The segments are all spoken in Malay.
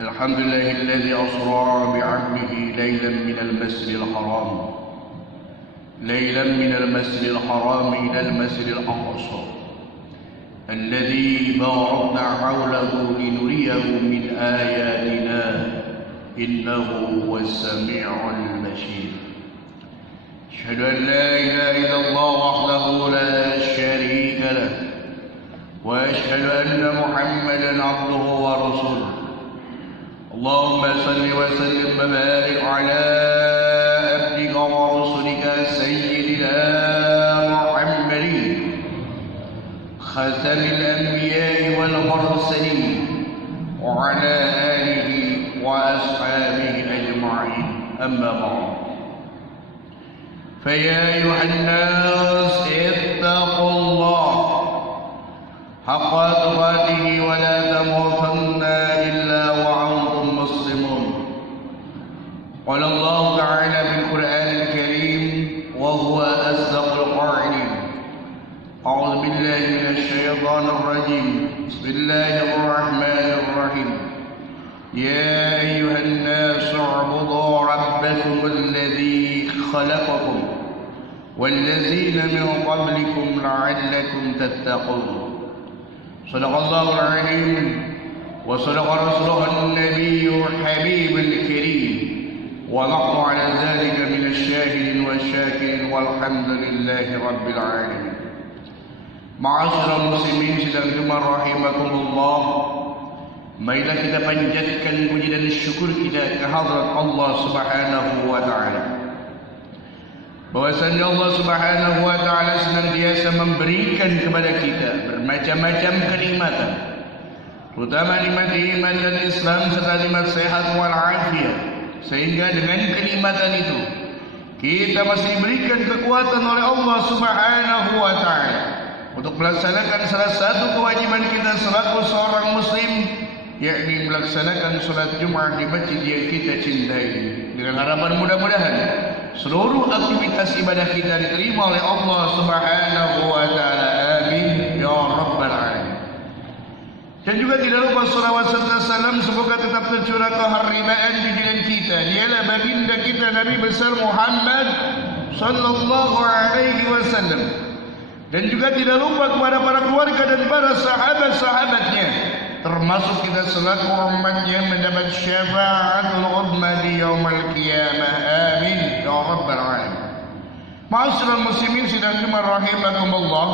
الحمد لله الذي أسرى بعبده ليلا من المسجد الحرام إلى المسجد الأقصى الذي باركنا حوله لنريه من آياتنا إنه هو السميع البصير. أشهد أن لا إله إلا الله وحده لا شريك له وأشهد أن محمدا عبده ورسوله. اللهم صل وسلم وبارك على عبدك ورسولك سيدنا محمد خاتم الأنبياء والمرسلين وعلى آله وأصحابه أجمعين. أما بعد، فيا أيها الناس اتقوا الله حق تقاته ولا تموتن إلا وأنتم مسلمون. قال الله تعالى في القرآن الكريم وهو أصدق القائلين: أعوذ بالله من الشيطان الرجيم، بسم الله الرحمن الرحيم. يا أيها الناس اعبدوا ربكم الذي خلقكم والذين من قبلكم لعلكم تتقون. صدق الله العظيم وصدق رسوله النبي الحبيب الكريم، ونحن على ذلك من الشاهدين والشاكرين والحمد لله رب العالمين. Ma'asyiral muslimin sidang Jumat rahimakumullah, marilah kita panjatkan puji dan syukur kita ke hadrat Allah Subhanahu wa taala. Bahwasanya Allah Subhanahu wa taala senantiasa memberikan kepada kita bermacam-macam kenikmatan, terutama nikmat iman dan Islam serta nikmat sehat wal afiat, sehingga dengan kenikmatan itu kita masih diberikan kekuatan oleh Allah Subhanahu wa taala untuk melaksanakan salah satu kewajiban kita selaku seorang muslim, yakni melaksanakan salat Jumat di masjid yang kita cintai, dengan harapan mudah-mudahan seluruh aktivitas ibadah kita diterima oleh Allah Subhanahu wa taala. Amin ya rabbal alamin. Dan juga tidak lupa salawat serta salam semoga tetap tercurah ke haribaan junjungan kita, dialah baginda kita Nabi besar Muhammad sallallahu alaihi wasallam. Dan juga tidak lupa kepada para keluarga dan para sahabat-sahabatnya, termasuk kita selaku umatnya mendapat syafaatul uzma di yaumil qiyamah. Amin ya rabbal alamin. Ma'asyiral muslimin sidang Jumat rahimakumullah,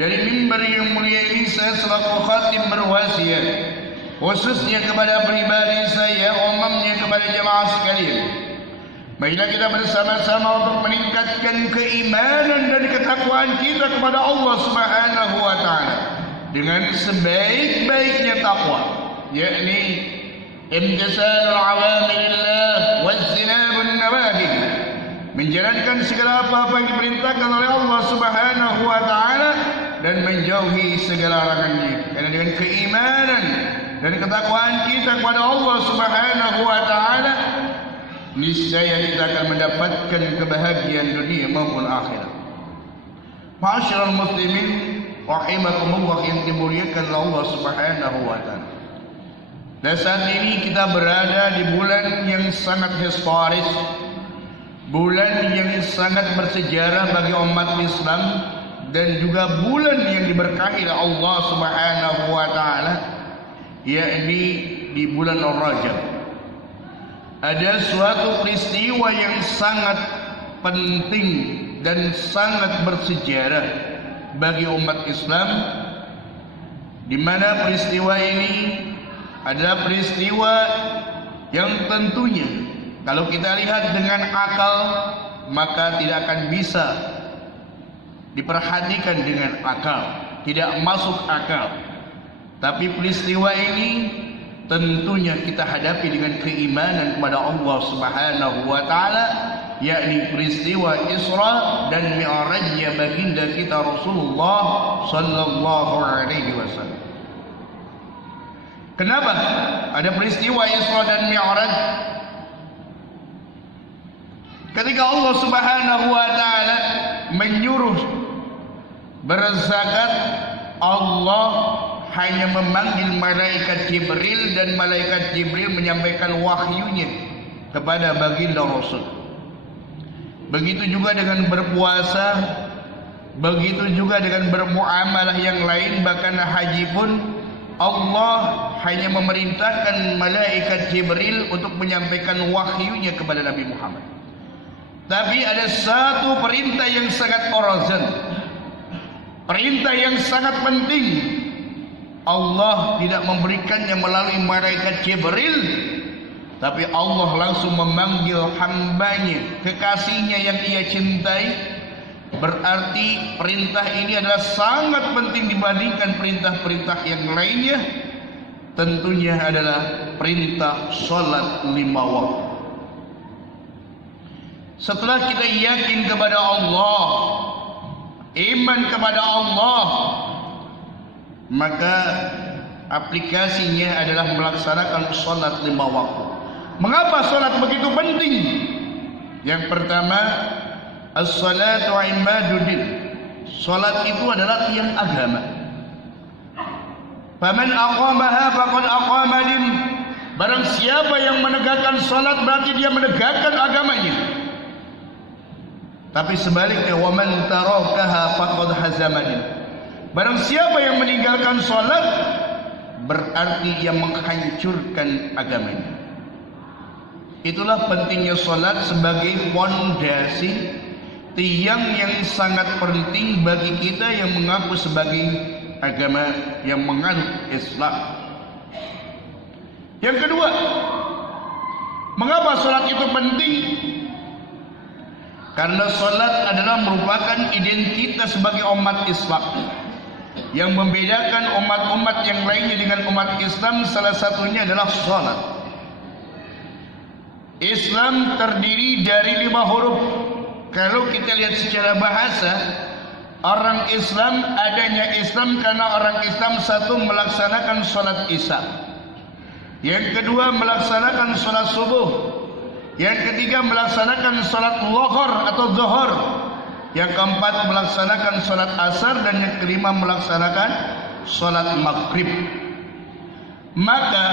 dari mimbar yang mulia ini saya selaku khatib berwasiat khususnya kepada pribadi saya, umumnya kepada jemaah sekalian, marilah kita bersama-sama untuk meningkatkan keimanan dan ketakwaan kita kepada Allah Subhanahu wa taala dengan sebaik-baiknya takwa, yakni imtisalul awamirillah wajtinabun nawahi, menjalankan segala apa-apa yang diperintahkan oleh Allah Subhanahu wa taala dan menjauhi segala larangannya. Karena dengan keimanan dan ketakwaan kita kepada Allah Subhanahu wa taala, niscaya kita akan mendapatkan kebahagiaan dunia maupun akhirat. Ma'asyiral muslimin rahimakumullah yang dimuliakan Allah Subhanahu wa taala. Dan saat ini kita berada di bulan yang sangat historis, bulan yang sangat bersejarah bagi umat Islam, dan juga bulan yang diberkahi oleh Allah Subhanahu wa taala, yakni di bulan Rajab. Ada suatu peristiwa yang sangat penting dan sangat bersejarah bagi umat Islam, di mana peristiwa ini adalah peristiwa yang tentunya kalau kita lihat dengan akal maka tidak akan bisa diperhatikan dengan akal, tidak masuk akal. Tapi peristiwa ini tentunya kita hadapi dengan keimanan kepada Allah Subhanahu wa taala, yakni peristiwa Isra dan Mi'rajnya baginda kita Rasulullah sallallahu alaihi wasallam. Kenapa ada peristiwa Isra dan Mi'raj? Ketika Allah Subhanahu wa taala menyuruh berzakat, Allah hanya memanggil malaikat Jibril dan malaikat Jibril menyampaikan wahyunya kepada baginda Rasul. Begitu juga dengan berpuasa, begitu juga dengan bermuamalah yang lain, bahkan haji pun Allah hanya memerintahkan malaikat Jibril untuk menyampaikan wahyunya kepada Nabi Muhammad. Tapi ada satu perintah yang sangat urgent, perintah yang sangat penting. Allah tidak memberikannya melalui malaikat Jibril, tapi Allah langsung memanggil hambanya, kekasihnya yang ia cintai. Berarti perintah ini adalah sangat penting dibandingkan perintah-perintah yang lainnya. Tentunya adalah perintah salat 5 waktu. Setelah kita yakin kepada Allah, iman kepada Allah, maka aplikasinya adalah melaksanakan salat 5 waktu. Mengapa salat begitu penting? Yang pertama, as-salatu imaduddin. Salat itu adalah tiang agama. Faman aqamaha faqad aqama din. Barang siapa yang menegakkan salat berarti dia menegakkan agamanya. Tapi sebaliknya, wa man tarakaha faqad hazama din. Barang siapa yang meninggalkan salat berarti dia menghancurkan agamanya. Itulah pentingnya salat sebagai fondasi, tiang yang sangat penting bagi kita yang mengaku sebagai agama yang menganut Islam. Yang kedua, mengapa salat itu penting? Karena salat adalah merupakan identitas sebagai umat Islam. Yang membedakan umat-umat yang lainnya dengan umat Islam salah satunya adalah salat. Islam terdiri dari 5 huruf. Kalau kita lihat secara bahasa, orang Islam, adanya Islam karena orang Islam satu melaksanakan salat Isya, yang kedua melaksanakan salat subuh, yang ketiga melaksanakan salat lohor atau zuhur, yang keempat melaksanakan salat asar, dan yang kelima melaksanakan salat maghrib. Maka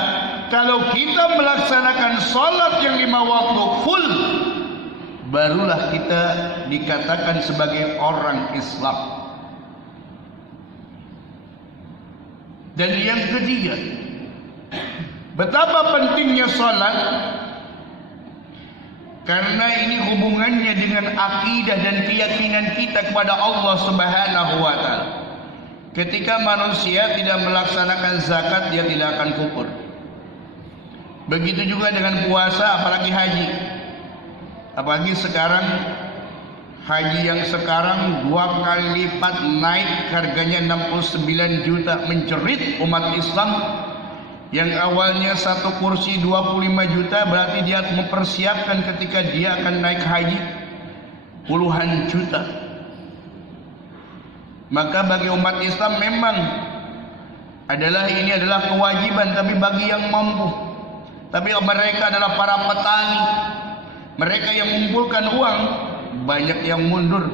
kalau kita melaksanakan salat yang 5 waktu full, barulah kita dikatakan sebagai orang Islam. Dan yang ketiga, betapa pentingnya salat, karena ini hubungannya dengan akidah dan keyakinan kita kepada Allah Subhanahu wa taala. Ketika manusia tidak melaksanakan zakat, dia tidak akan kufur. Begitu juga dengan puasa, apalagi haji. Apalagi sekarang, haji yang sekarang 2 kali lipat naik, harganya 69 juta, menjerit umat Islam. Yang awalnya satu kursi 25 juta, berarti dia mempersiapkan ketika dia akan naik haji puluhan juta. Maka bagi umat Islam memang ini adalah kewajiban, tapi bagi yang mampu. Tapi mereka adalah para petani, mereka yang mengumpulkan uang, banyak yang mundur.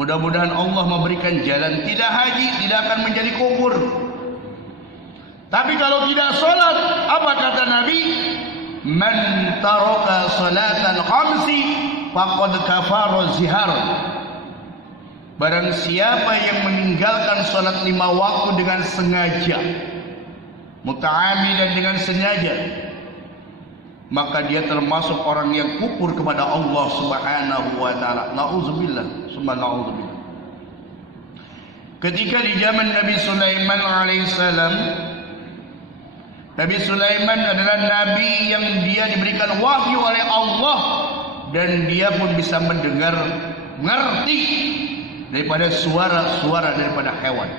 Mudah-mudahan Allah memberikan jalan. Tidak haji, tidak akan menjadi kufur. Tapi kalau tidak salat, apa kata Nabi? Man taraka salatal khamsi faqad kafara zihar. Barang siapa yang meninggalkan salat 5 waktu dengan sengaja, muta'ammidan, dengan sengaja, maka dia termasuk orang yang kufur kepada Allah Subhanahu wa taala. Nauzubillah, summa nauzubillah. Ketika di zaman Nabi Sulaiman alaihissalam, Nabi Sulaiman adalah nabi yang dia diberikan wahyu oleh Allah, dan dia pun bisa mendengar, ngerti daripada suara-suara daripada hewan.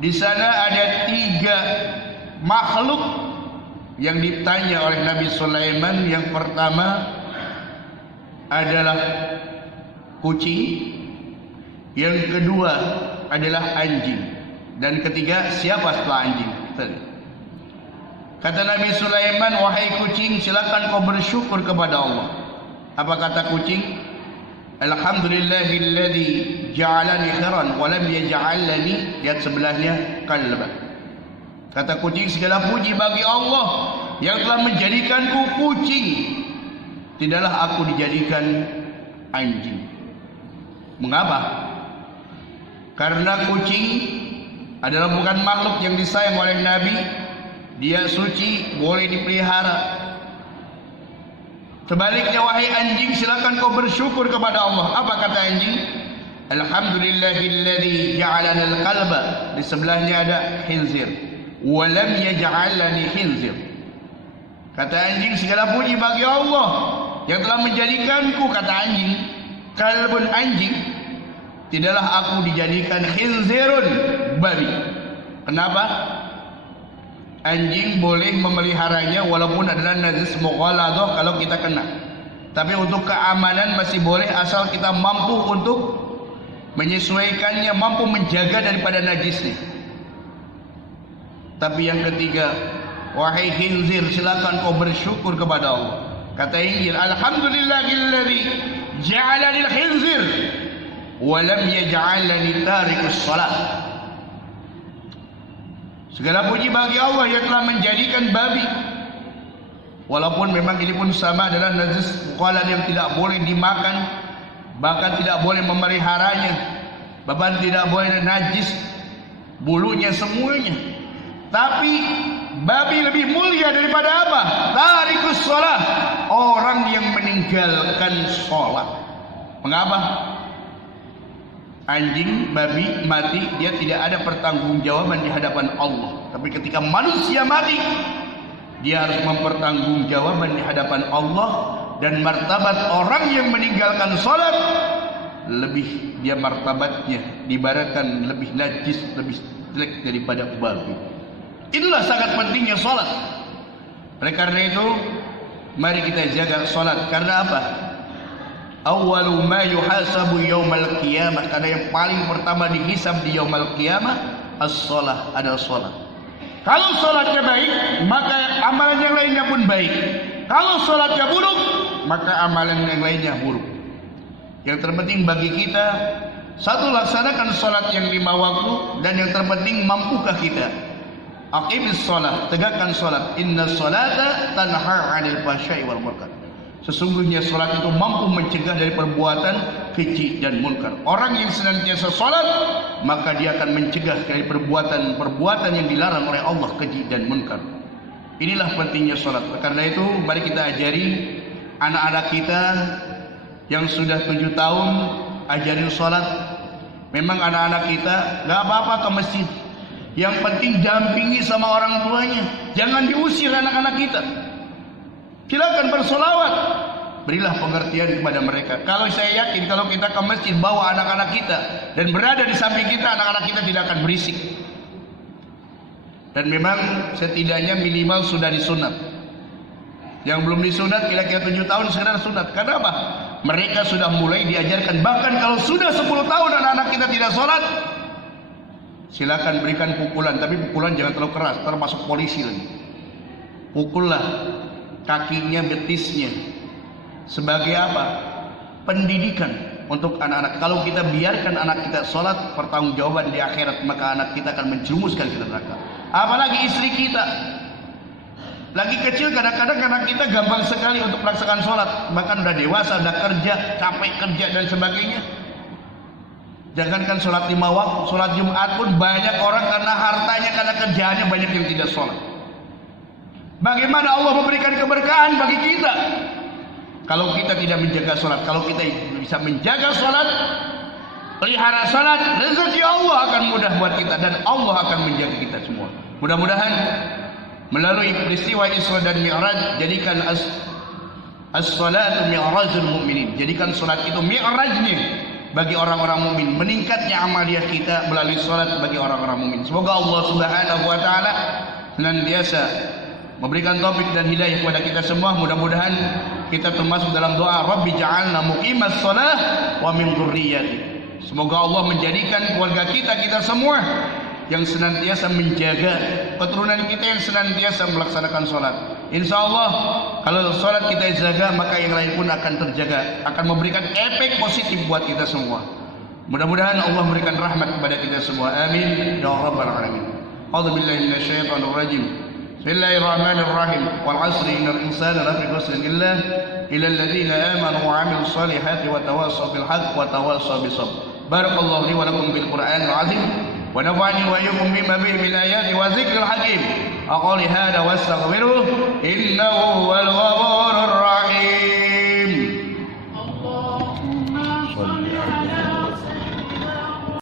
Di sana ada 3 makhluk yang ditanya oleh Nabi Sulaiman. Yang pertama adalah kucing, yang kedua adalah anjing, dan ketiga siapa setelah anjing? Kata Nabi Sulaiman, wahai kucing, silakan kau bersyukur kepada Allah. Apa kata kucing? Alhamdulillahilladzi ja'alani khairan wa lam yaj'alni, lihat sebelahnya, qalba. Kata kucing, segala puji bagi Allah yang telah menjadikanku kucing, tidaklah aku dijadikan anjing. Mengapa? Karena kucing adalah bukan makhluk yang disayang oleh Nabi. Dia suci, boleh dipelihara. Sebaliknya, wahai anjing, silakan kau bersyukur kepada Allah. Apa kata anjing? Alhamdulillahilladzi ja'alana al-qalba. Di sebelahnya ada khinzir. Wa lam yaj'alni khinzir. Kata anjing, segala puji bagi Allah yang telah menjadikanku, kata anjing, kalbun, anjing, tidaklah aku dijadikan khinzirun, babi. Kenapa? Anjing boleh memeliharanya walaupun adalah najis mughaladah kalau kita kena. Tapi untuk keamanan masih boleh asal kita mampu untuk menyesuaikannya, mampu menjaga daripada najisnya. Tapi yang ketiga, wahai khinzir, silakan kau bersyukur kepada Allah. Kata Injil, alhamdulillahilladzi ja'alani al-khinzir wa lam yaj'alni tarikus shalah. Segala puji bagi Allah yang telah menjadikan babi, walaupun memang ini pun sama adalah najis mukhalad yang tidak boleh dimakan, bahkan tidak boleh memeliharanya, bahkan tidak boleh najis bulunya semuanya. Tapi babi lebih mulia daripada apa? Tarikus shalah, orang yang meninggalkan sholat. Mengapa? Anjing, babi mati, dia tidak ada pertanggungjawaban di hadapan Allah. Tapi ketika manusia mati, dia harus mempertanggungjawabkan di hadapan Allah. Dan martabat orang yang meninggalkan sholat, lebih dia martabatnya diibaratkan lebih najis, lebih jelek daripada babi. Itulah sangat pentingnya sholat. Oleh karena itu, mari kita jaga sholat. Karena apa? Awwalu ma yuhasabu yaumal qiyamah, karena yang paling pertama dihisab di yaumal qiyamah as-shalah, adalah salat. Kalau salatnya baik, maka amalan yang lainnya pun baik. Kalau salatnya buruk, maka amalan yang lainnya buruk. Yang terpenting bagi kita, satu, laksanakan salat yang 5 waktu, dan yang terpenting mampukah kita? Aqimis shalah, tegakkan salat. Inna sholata tanha 'anil fahsya'i wal munkar. Sesungguhnya sholat itu mampu mencegah dari perbuatan keji dan munkar. Orang yang senantiasa sholat, maka dia akan mencegah dari perbuatan-perbuatan yang dilarang oleh Allah, keji dan munkar. Inilah pentingnya sholat. Karena itu, mari kita ajari anak-anak kita yang sudah 7 tahun, ajarin sholat. Memang anak-anak kita gak apa-apa ke masjid, yang penting dampingi sama orang tuanya. Jangan diusir anak-anak kita. Silakan bersolawat, berilah pengertian kepada mereka. Kalau saya yakin, kalau kita ke masjid bawa anak-anak kita dan berada di samping kita, anak-anak kita tidak akan berisik. Dan memang setidaknya minimal sudah disunat. Yang belum disunat kira-kira 7 tahun sekedar sunat. Karena apa? Mereka sudah mulai diajarkan. Bahkan kalau sudah 10 tahun anak-anak kita tidak sholat, silakan berikan pukulan. Tapi pukulan jangan terlalu keras, termasuk polisi lagi. Pukullah kakinya, betisnya. Sebagai apa? Pendidikan untuk anak-anak. Kalau kita biarkan anak kita sholat, pertanggungjawaban di akhirat, maka anak kita akan menjerumuskan ke neraka. Apalagi istri kita. Lagi kecil, kadang-kadang anak kita gampang sekali untuk melaksanakan sholat. Bahkan udah dewasa, udah kerja, capek kerja dan sebagainya. Jangankan sholat 5 waktu, sholat Jumat pun banyak orang karena hartanya, karena kerjaannya banyak yang tidak sholat. Bagaimana Allah memberikan keberkahan bagi kita kalau kita tidak menjaga sholat? Kalau kita bisa menjaga sholat, pelihara sholat, rezeki Allah akan mudah buat kita, dan Allah akan menjaga kita semua. Mudah-mudahan melalui peristiwa Isra dan Mi'raj, jadikan as-salatu mi'rajul mu'minin. Jadikan sholat itu mi'rajnya bagi orang-orang mukmin, meningkatnya amaliah kita melalui sholat bagi orang-orang mukmin. Semoga Allah Subhanahu wa taala senantiasa memberikan taufik dan hidayah kepada kita semua. Mudah-mudahan kita termasuk dalam doa Rabbi ja'alna muqimas shalah wa min dzurriyyati. Semoga Allah menjadikan keluarga kita semua yang senantiasa menjaga, keturunan kita yang senantiasa melaksanakan sholat. Insya Allah kalau sholat kita jaga, maka yang lain pun akan terjaga, akan memberikan efek positif buat kita semua. Mudah-mudahan Allah memberikan rahmat kepada kita semua. Amin ya rabbal alamin. A'udzubillahi minasyaitonir rajim. Bismillahirrahmanirrahim. Wal 'asri innal insana lafi khusrin illa alladzina amanu wa 'amilus solihati wa tawassaw bil haqq wa tawassaw bis sabr. Barakallahu li wa lakum bil Qur'anil 'azim. ونفعني وإياكم بما فيه من آيات وذكر الحكيم أقول هذا واستغفره إنه هو الغفور الرحيم. اللهم صل على